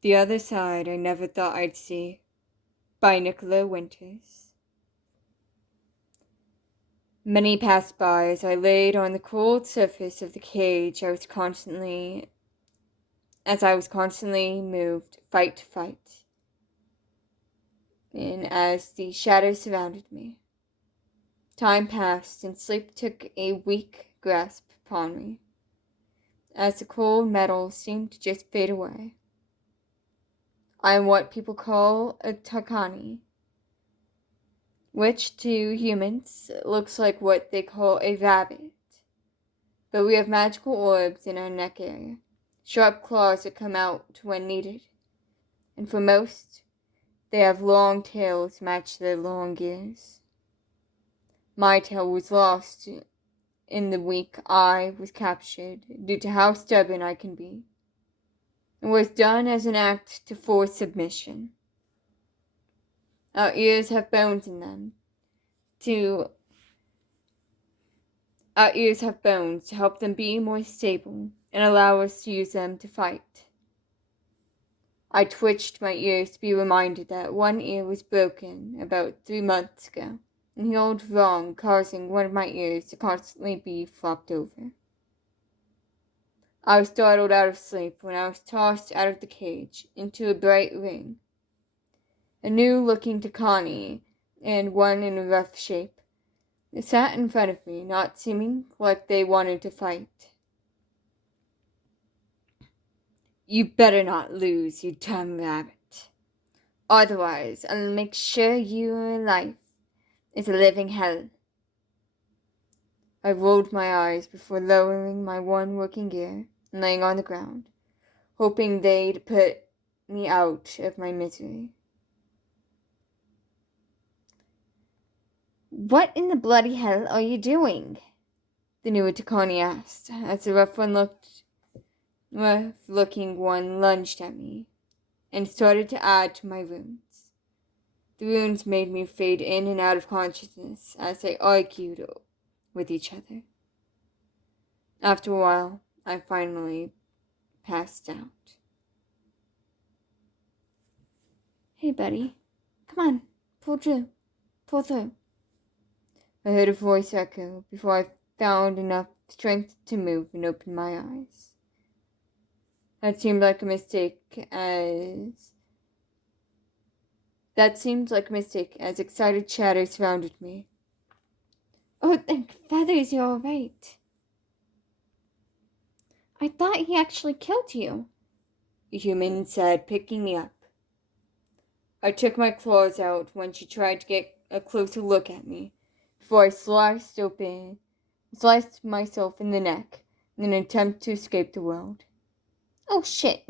The Other Side I Never Thought I'd See by Nickollo Winters. Many passed by as I laid on the cold surface of the cage as I was constantly moved fight to fight, and as the shadows surrounded me. Time passed and sleep took a weak grasp upon me, as the cold metal seemed to just fade away. I am what people call a takani, which to humans looks like what they call a rabbit. But we have magical orbs in our neck area, sharp claws that come out when needed, and for most, they have long tails to match their long ears. My tail was lost in the week I was captured due to how stubborn I can be. It was done as an act to force submission. Our ears have bones in them to help them be more stable and allow us to use them to fight. I twitched my ears to be reminded that one ear was broken about 3 months ago and healed wrong, causing one of my ears to constantly be flopped over. I was startled out of sleep when I was tossed out of the cage into a bright ring. A new-looking takani and one in a rough shape. They sat in front of me, not seeming like they wanted to fight. You better not lose, you dumb rabbit. Otherwise, I'll make sure your life is a living hell. I rolled my eyes before lowering my one working ear and laying on the ground, hoping they'd put me out of my misery. What in the bloody hell are you doing? The new Takani asked, as the rough-looking one lunged at me and started to add to my wounds. The wounds made me fade in and out of consciousness as they argued with each other. After a while, I finally passed out. Hey, buddy. Come on, pull through. I heard a voice echo before I found enough strength to move and open my eyes. That seemed like a mistake as excited chatter surrounded me. Oh, thank feathers, you're all right. I thought he actually killed you, the human said, picking me up. I took my claws out when she tried to get a closer look at me, before I sliced myself in the neck in an attempt to escape the world. Oh shit!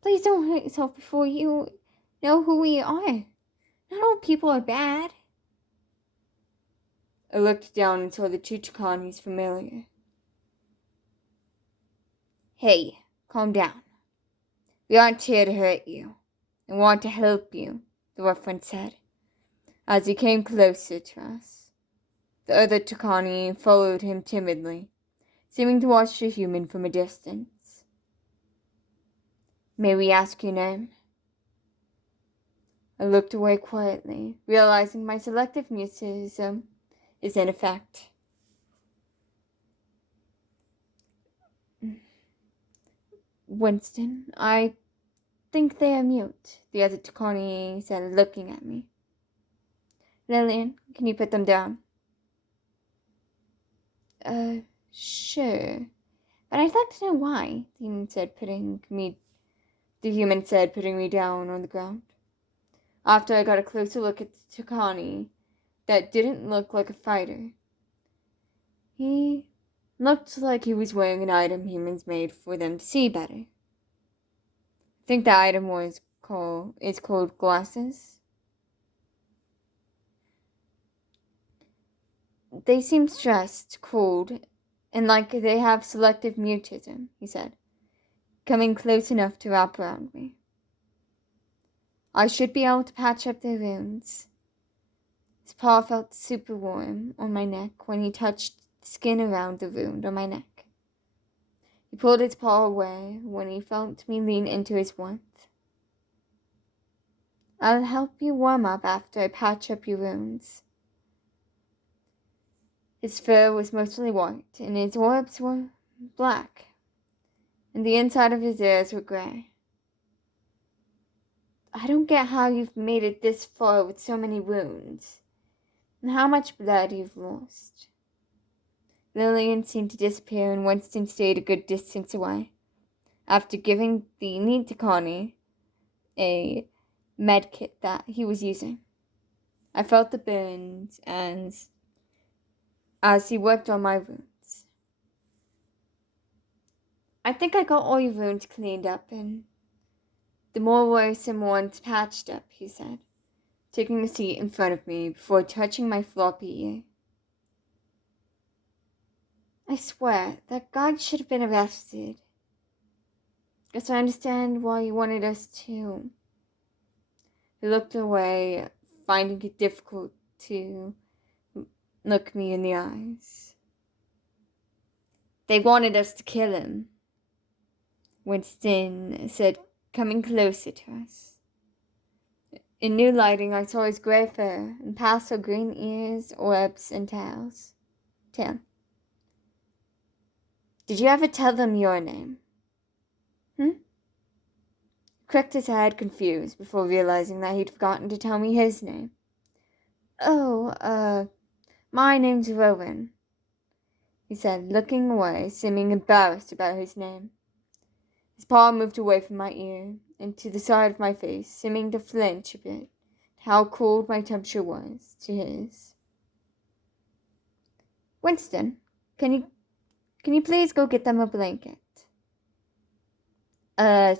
Please don't hurt yourself before you know who we are. Not all people are bad. I looked down and saw the two Takanis familiar. Hey, calm down. We aren't here to hurt you, and want to help you, the rough one said, as he came closer to us. The other Takani followed him timidly, seeming to watch the human from a distance. May we ask your name? I looked away quietly, realizing my selective mutism is in effect. Winston, I think they are mute, the other Takani said, looking at me. Lillian, can you put them down? Sure. But I'd like to know why, the human said, putting me down on the ground. After I got a closer look at the Takani, that didn't look like a fighter. He looked like he was wearing an item humans made for them to see better. I think the item is called glasses. They seem stressed, cold, and like they have selective mutism, he said, coming close enough to wrap around me. I should be able to patch up their wounds. His paw felt super warm on my neck when he touched the skin around the wound on my neck. He pulled his paw away when he felt me lean into his warmth. I'll help you warm up after I patch up your wounds. His fur was mostly white, and his orbs were black, and the inside of his ears were gray. I don't get how you've made it this far with so many wounds, and how much blood you've lost. Lillian seemed to disappear, and Winston stayed a good distance away. After giving the neat takani a med kit that he was using, I felt the burns as he worked on my wounds. I think I got all your wounds cleaned up and the more worrisome ones patched up, he said, taking a seat in front of me before touching my floppy ear. I swear, that guy should have been arrested. Guess I understand why you wanted us to. He looked away, finding it difficult to look me in the eyes. They wanted us to kill him, Winston said, coming closer to us. In new lighting, I saw his gray fur and pastel green ears, orbs, and tail. Did you ever tell them your name? He cracked his head, confused, before realizing that he'd forgotten to tell me his name. My name's Rowan, he said, looking away, seeming embarrassed about his name. His paw moved away from my ear and to the side of my face, seeming to flinch a bit, how cold my temperature was to his. Winston, can you please go get them a blanket?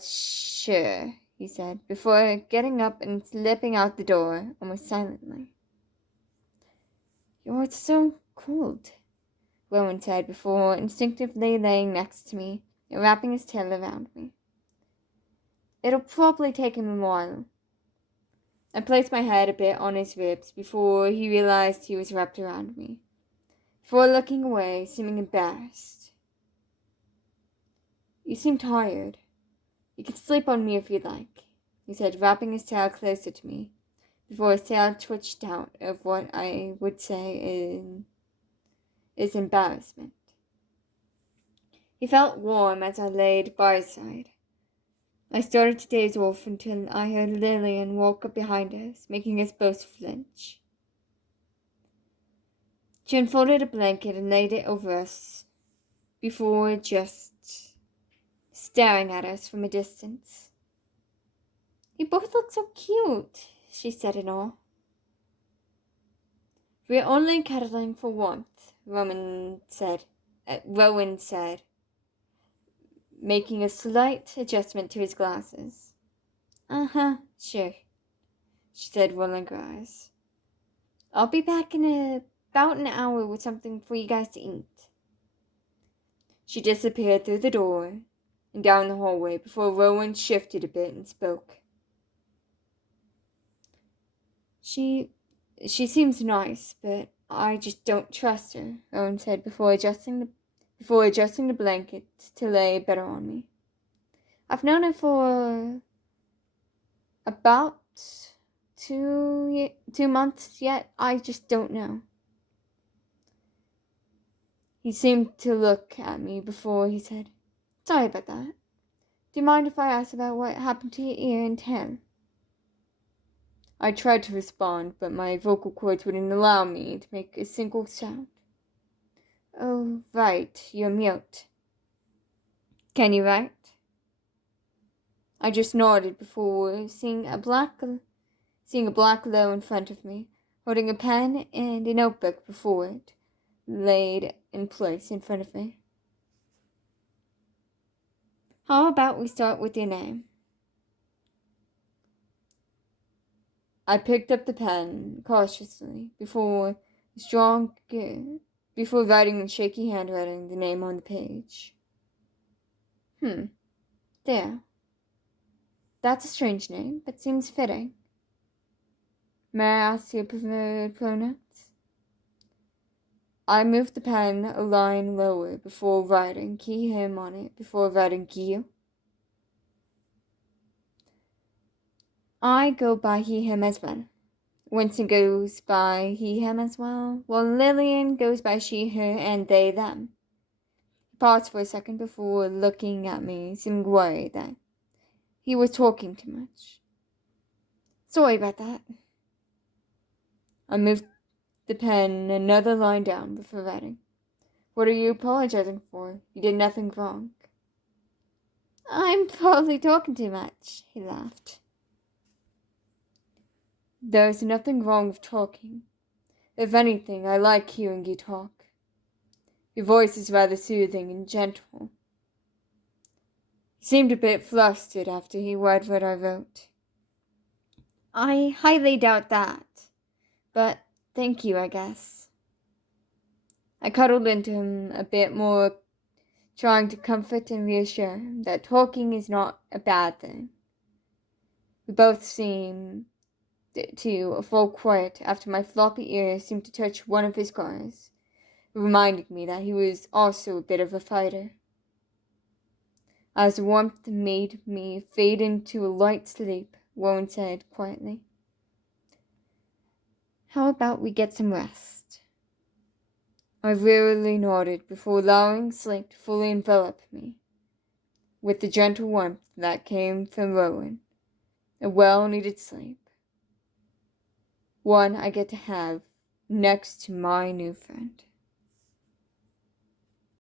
Sure, he said, before getting up and slipping out the door, almost silently. You're so cold, Rowan said, before instinctively laying next to me and wrapping his tail around me. It'll probably take him a while. I placed my head a bit on his ribs before he realized he was wrapped around me, before looking away, seeming embarrassed. You seem tired. You can sleep on me if you like, he said, wrapping his tail closer to me, before his tail twitched out of what I would say is embarrassment. He felt warm as I laid by his side. I started to daze off until I heard Lillian walk up behind us, making us both flinch. She unfolded a blanket and laid it over us, before just staring at us from a distance. You both look so cute, she said in awe. We're only cuddling for warmth, Rowan said, making a slight adjustment to his glasses. Sure, she said, rolling her eyes. I'll be back in about an hour with something for you guys to eat. She disappeared through the door and down the hallway before Rowan shifted a bit and spoke. She seems nice, but I just don't trust her, Rowan said before adjusting the blanket to lay better on me. I've known her for about 2 months yet. I just don't know. He seemed to look at me before he said, Sorry about that. Do you mind if I ask about what happened to your ear and tail? I tried to respond, but my vocal cords wouldn't allow me to make a single sound. Oh, right, you're mute. Can you write? I just nodded before seeing a black low in front of me, holding a pen and a notebook before it, laid in place in front of me. How about we start with your name? I picked up the pen cautiously before writing in shaky handwriting the name on the page. There. That's a strange name, but seems fitting. May I ask your preferred pronouns? I moved the pen a line lower before writing him on it, before writing Gio. I go by he, him as well. Winston goes by he, him as well, while Lillian goes by she, her, and they, them. He paused for a second before looking at me, seemed worried that he was talking too much. Sorry about that. I moved the pen another line down before writing. What are you apologizing for? You did nothing wrong. I'm probably talking too much, he laughed. There's nothing wrong with talking. If anything, I like hearing you talk. Your voice is rather soothing and gentle. He seemed a bit flustered after he read what I wrote. I highly doubt that, but thank you, I guess. I cuddled into him a bit more, trying to comfort and reassure him that talking is not a bad thing. We both seemed to fall quiet after my floppy ears seemed to touch one of his scars, reminding me that he was also a bit of a fighter. As the warmth made me fade into a light sleep, Rowan said quietly, "How about we get some rest?" I wearily nodded before allowing sleep to fully envelop me, with the gentle warmth that came from Rowan, a well-needed sleep. One I get to have next to my new friend.